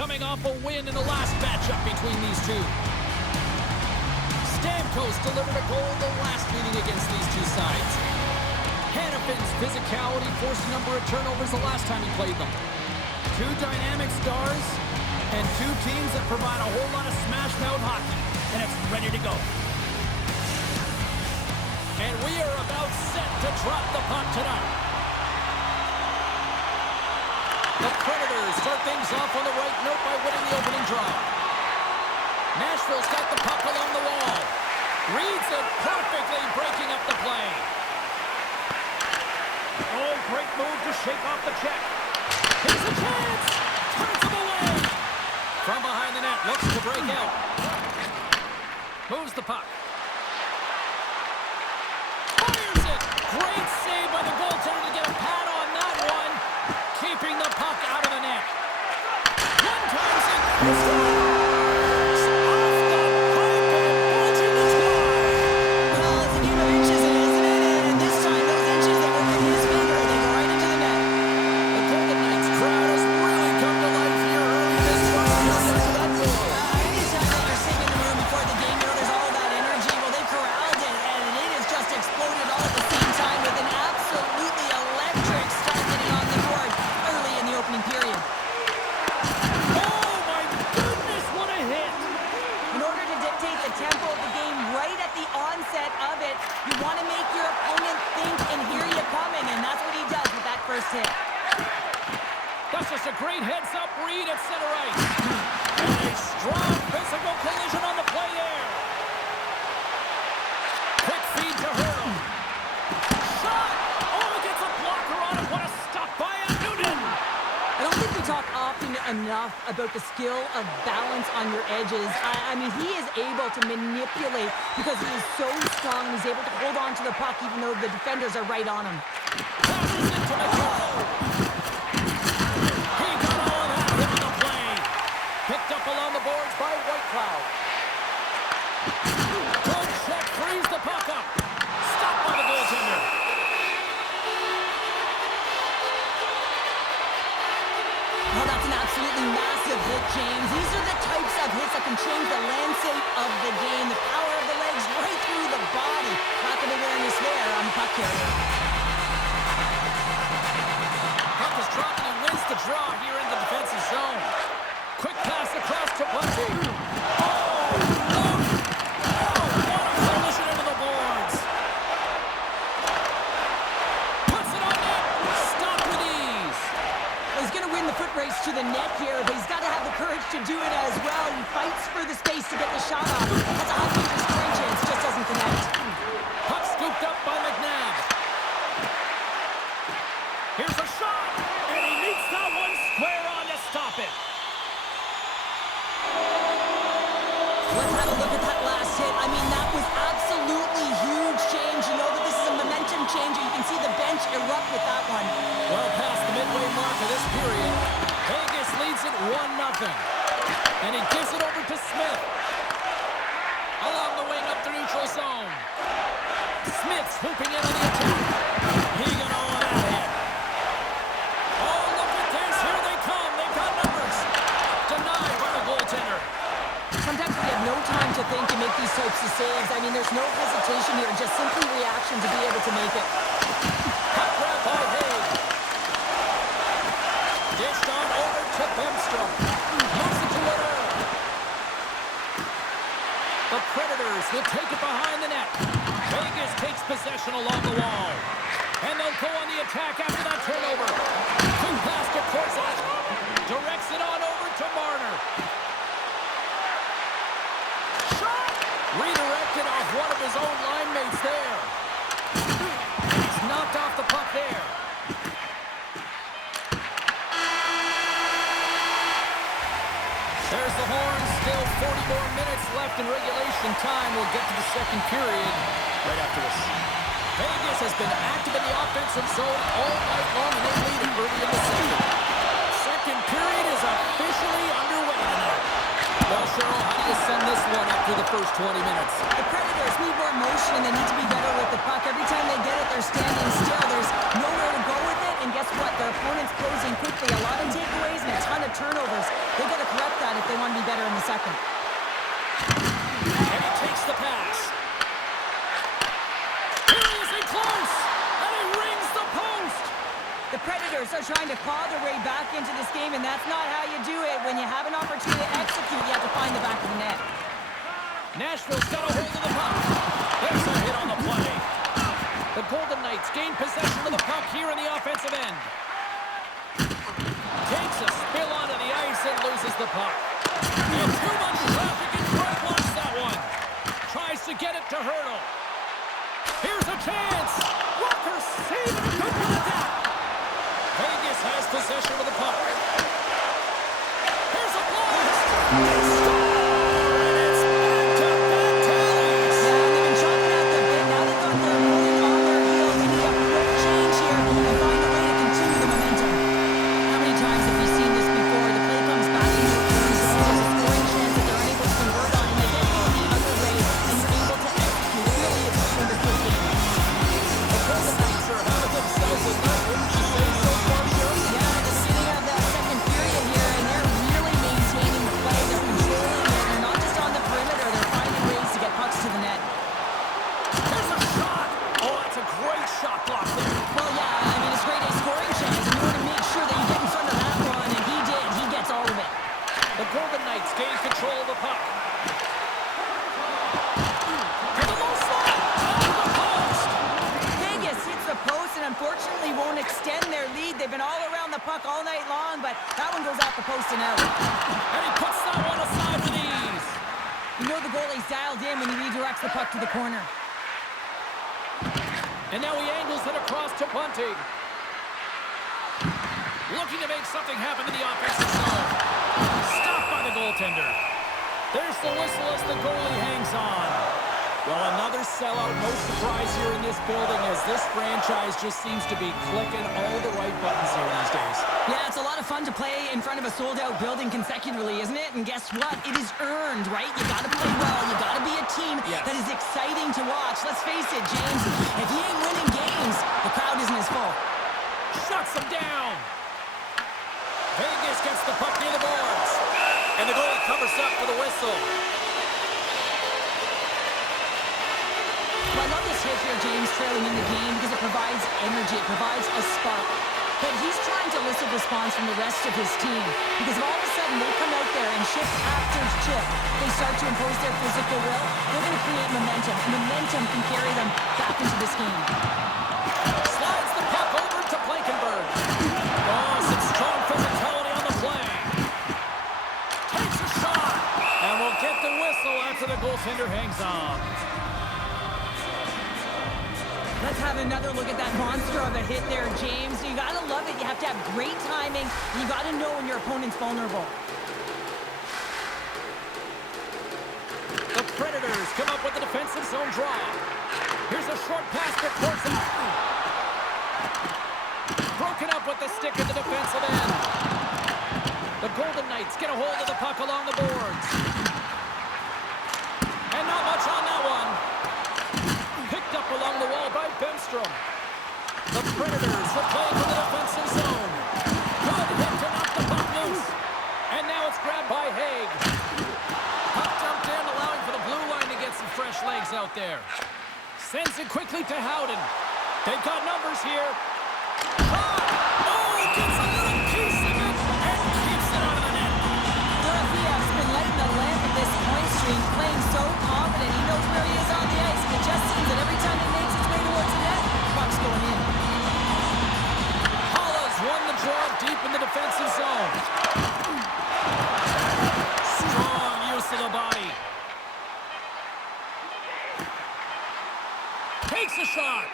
coming off a win in the last matchup between these two. Stamkos delivered a goal in the last meeting against these two sides. Hannafin's physicality forced a number of turnovers the last time he played them. Two dynamic stars and two teams that provide a whole lot of smash-mouth hockey, and it's ready to go. And we are about set to drop the puck tonight. The Predators start things off on the right note by winning the opening draw. Nashville's got the puck along the wall. Reads it perfectly, breaking up the play. Oh, great move to shake off the check. Here's a chance. Turns him away. From behind the net, looks to break out. Moves the puck. Fires it. Great save by the goaltender to get a pad on that one. Keeping the puck out of the net. One times it. Scores! Off the pipe and bulging the score. Well, it's a game of inches, isn't it? And this time, those inches, they were in his favor. They go right into the net. The Golden Knights crowd has really come to life here early this Anytime that you're sitting in the room before the game, there's all that energy. Well, they corralled it, and it has just exploded all at the same time with an absolutely electric start getting on the board early in the opening period. Oh, my goodness, what a hit! In order to dictate the tempo of the game right at the onset of it, you want to make your opponent think and hear you coming, and that's what he does with that first hit. That's just a great heads-up read at center ice. And a strong physical collision on the play there. Quick feed to Hurl. Shot! Oh, he gets a blocker on it. What a stop by Newton! I don't think we talk often enough about the skill of balance on your edges. I mean, he is able to manipulate because he is so strong. He's able to hold on to the puck even though the defenders are right on him. Passes it to McCarroll. He got all of that hit on the play. Picked up along the boards by Whitecloud. Good check, frees the puck up. Stopped by the goaltender. Oh, that's an absolutely massive hit, James. These are the types of hits that can change the landscape of the game. The power of the legs right through the body. Lack of awareness there on the puck carrier. Puck is dropping and wins the draw here in the defensive zone. Quick pass across to Bunty. Oh, what a collision into the boards. Puts it on net. Stopped with ease. Well, he's going to win the foot race to the net here, but he's got to have the courage to do it as well. He fights for the space to get the shot off. That's a high-dangerous screen chance. Just doesn't connect. Puck scooped up by McNabb. Here's a shot, and he meets that one square on to stop it. Let's have a look at that last hit. I mean, that was absolutely huge change. You know that this is a momentum changer. You can see the bench erupt with that one. Well past the midway mark of this period, Vegas leads it 1-0. And he gives it over to Smith. Along the wing up the neutral zone. Smith swooping in on the attack. He got all of that hit. Oh, look at this. Here they come. They've got numbers. Denied by the goaltender. Sometimes we have no time to think and make these types of saves. I mean, there's no hesitation here, just simply reaction to be able to make it. Puck grab by Haig. Dished on over to Bemstrom. Moves it to Leonard. The Predators will take it behind the net. Vegas takes possession along the wall. And they'll go on the attack after that turnover. Quick pass to Korzak. Directs it on over to Marner. Shot! Redirected off one of his own line mates there. He's knocked off the puck there. There's the horn. Still 40 more minutes left in regulation time. We'll get to the second period right after this. Vegas has been active in the offensive zone all night long, and they lead it early in the second. Second period is officially underway tonight. Well, Cheryl, how do you sum this one up through the first 20 minutes? The Predators need more motion, and they need to be better with the puck. Every time they get it, they're standing still. There's nowhere to go with it, and guess what? Their opponent's closing quickly. A lot of takeaways and a ton of turnovers. They got to the second. And he takes the pass. Here he is in close. And he rings the post. The Predators are trying to claw their way back into this game, and that's not how you do it. When you have an opportunity to execute, you have to find the back of the net. Nashville's got a hold of the puck. There's a hit on the play. The Golden Knights gain possession of the puck here in the offensive end. Takes a spill onto the ice and loses the puck. And too much traffic in front blocks that one. Tries to get it to Hurdle. Here's a chance. Walker saving a good one at that. Vegas has possession of the puck. Here's a blast. They score, and it's back-to-back tallies. Yeah, they've been chopping out the bit. Now they've got their opponent on their heels. They need a quick change here and find a way to continue the momentum. How many times have we seen this before? The play comes back into the zone. There's a scoring chance that they're unable to convert on, and they get going the other way, and you're able to execute. Really, it's a wonderful game. The Golden Knights are having themselves a night, wouldn't you say, so far, Shirley? Yeah, at the beginning of that second period here, and they're really maintaining the play. They're controlling it. They're not just on the perimeter. They're finding ways to get pucks to the net. There's a shot. Oh, that's a great shot block there. Well, yeah, I mean, it's great a scoring chance, and you want to make sure that you get in front of that one, and he did. He gets all of it. The Golden Knights gain control of the puck. For the low slot. Off the post. Vegas hits the post and unfortunately won't extend their lead. They've been all around the puck all night long, but that one goes off the post and out. And he puts that one aside with ease. You know the goalie's dialed in when he redirects the puck to the corner. And now he angles it across to Bunting. Looking to make something happen in the offensive zone. Stopped by the goaltender. There's the whistle as the goalie hangs on. Well, another sellout. No surprise here in this building as this franchise just seems to be clicking all the right buttons here these days. Yeah, it's a lot of fun to play in front of a sold-out building consecutively, isn't it? And guess what? It is earned, right? You got to play well. You got to be a team that is exciting to watch. Let's face it, James, if you ain't winning games, the crowd isn't as full. Shuts him down. Vegas gets the puck near the boards. And the goalie covers up for the whistle. Well, I love this hit here, James, trailing in the game because it provides energy. It provides a spark. But he's trying to elicit response from the rest of his team because if all of a sudden they come out there and shift after shift, they start to impose their physical will, they're going to create momentum. Momentum can carry them back into this game. Slides the puck over to Blankenberg. Oh, some strong physicality on the play. Takes a shot. And will get the whistle after the goaltender hangs on. Let's have another look at that monster of a hit there, James. You got to love it. You have to have great timing. You got to know when your opponent's vulnerable. The Predators come up with the defensive zone draw. Here's a short pass to Corson. Broken up with the stick at the defensive end. The Golden Knights get a hold of the puck along the boards. And not much on that one. Picked up along the wall by Bemstrom. The Predators are playing for the defensive zone. Good hit to knock the puck loose. And now it's grabbed by Haig. Puck dumped in, allowing for the blue line to get some fresh legs out there. Sends it quickly to Howden. They've got numbers here. Shot! Oh, gets a little piece of it and keeps it out of the net. Dorotheev's been letting the land at this point stream, playing so confident. He knows where he is on the ice. It just seems that every time he makes his way towards the net, the puck's going in. Hollis won the draw deep in the defensive zone. Strong use of the body. Takes a shot.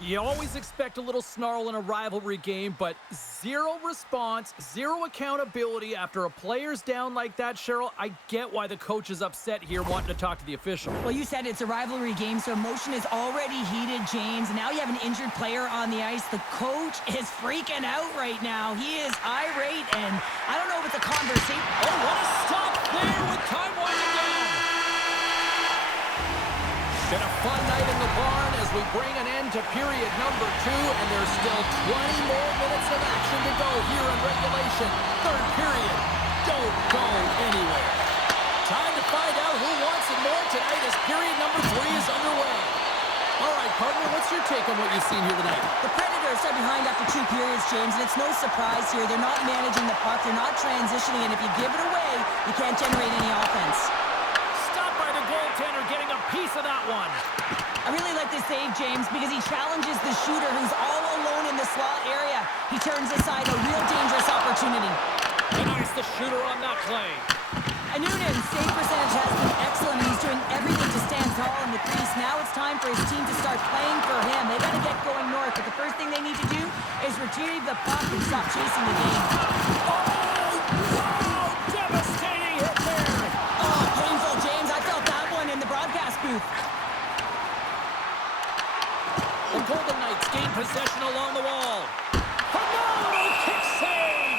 You always expect a little snarl in a rivalry game, but zero response, zero accountability after a player's down like that, Cheryl. I get why the coach is upset here wanting to talk to the official. Well, you said it's a rivalry game, so emotion is already heated, James. And now you have an injured player on the ice. The coach is freaking out right now. He is irate, and I don't know if it's a conversation. Oh, what a stop there with time winding down. Been a fun night in the barn as we bring an end to period number 2, and there's still 20 more minutes of action to go here in regulation. Third period. Don't go anywhere. Time to find out who wants it more tonight as period number 3 is underway. All right, partner, what's your take on what you've seen here tonight? The Predators are behind after 2 periods, James, and it's no surprise here. They're not managing the puck. They're not transitioning, and if you give it away, you can't generate any offense. Stopped by the goaltender getting a piece of that one. I really like this save, James, because he challenges the shooter who's all alone in the slot area. He turns aside a real dangerous opportunity. Denies the shooter on that play. Noonan's save percentage has been excellent, and he's doing everything to stand tall in the crease. Now it's time for his team to start playing for him. They got to get going north, but the first thing they need to do is retrieve the puck and stop chasing the game. Oh, devastating hit there. Oh, painful, James. I felt that one in the broadcast booth. The Golden Knights gain possession along the wall. Phenomenal kick save!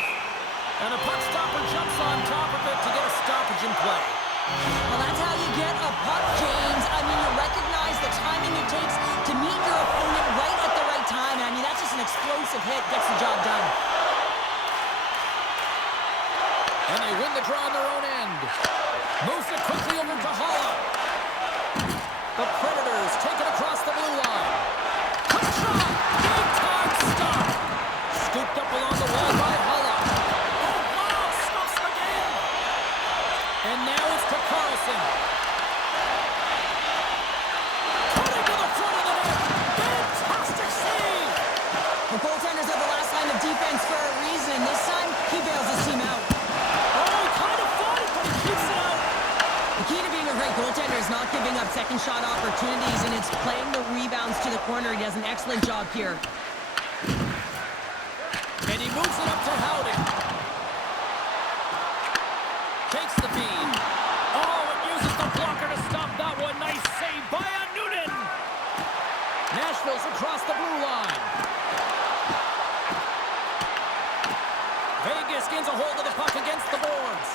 And a puck stopper jumps on top of it to get a stoppage in play. Well, that's how you get a puck, James. I mean, you recognize the timing it takes to meet your opponent right at the right time. I mean, that's just an explosive hit. Gets the job done. And they win the draw on their own end. Moves it quickly over to Holla. The Predators take it across the blue line. Quick shot! Big time stop! Scooped up along the wall by Holla. Oh, wow! Stops the game! And now it's to Carlson. Cutting to the front of the net. Fantastic save! The goaltenders are the last line of defense for a reason. This time, he bails his team out. Oh, he kind of fought it, but he keeps it out. The key to being a great goaltender is not giving up second shot opportunities, and it's playing the rebounds to the corner. He does an excellent job here. And he moves it up to Howden. Takes the feed. Oh, and uses the blocker to stop that one. Nice save by Noonan. Nashville's across the blue line. Vegas gains a hold of the puck against the boards.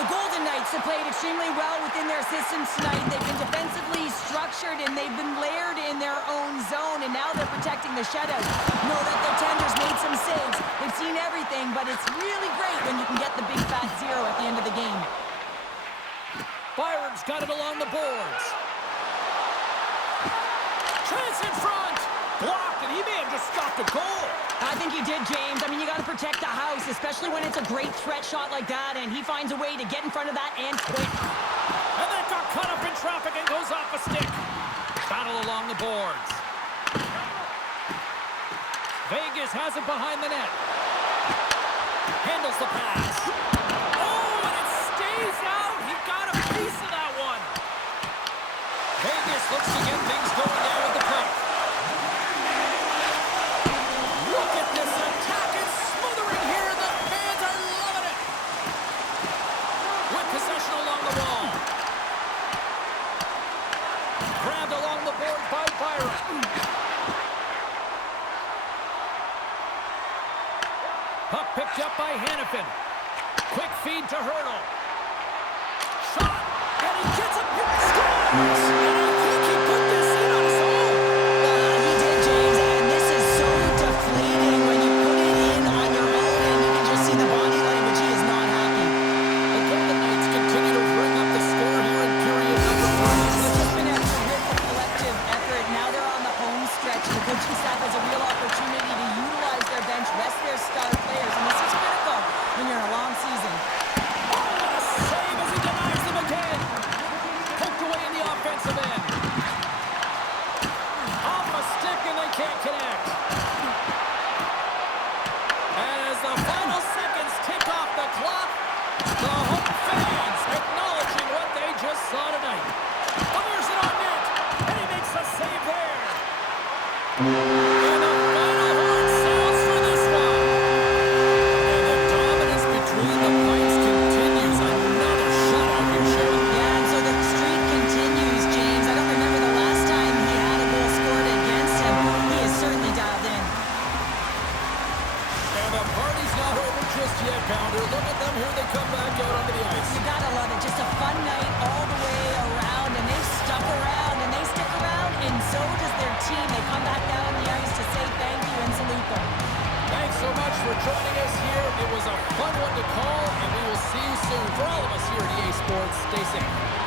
The Golden Knights have played extremely well within their systems tonight. They've been defensively structured, and they've been layered in their own zone, and now they're protecting the shutout. Know that their tenders made some saves. They've seen everything, but it's really great when you can get the big fat zero at the end of the game. Byron's got it along the boards. Chance in front. Blocked, and he may have just stopped a goal. I think he did, James. I mean, you got to protect the house, especially when it's a great threat shot like that, and he finds a way to get in front of that and quick. And that got caught up in traffic and goes off a stick. Battle along the boards. Vegas has it behind the net. Handles the pass. Oh, and it stays out. He got a piece of that one. Vegas looks to get things going now with the puck. Look at this attack. It's smothering here. The fans are loving it. With possession along the wall. Grabbed along the board by Byron. Puck picked up by Hannafin. Quick feed to Hurdle. Shot, and he gets it. Scores! And I think he put this in on his own. He did, James, and this is so deflating when you put it in on your own, and you can just see the body language. He is not happy. The Golden Knights continue to bring up the score here in period number 3. It's just been a terrific collective effort. Now they're on the home stretch. The coaching staff has a real opportunity to utilize their bench, rest their star players, and this is critical when you're in a long season. Oh, what a save as he denies them again. Poked away in the offensive for joining us here. It was a fun one to call, and we will see you soon. For all of us here at EA Sports, stay safe.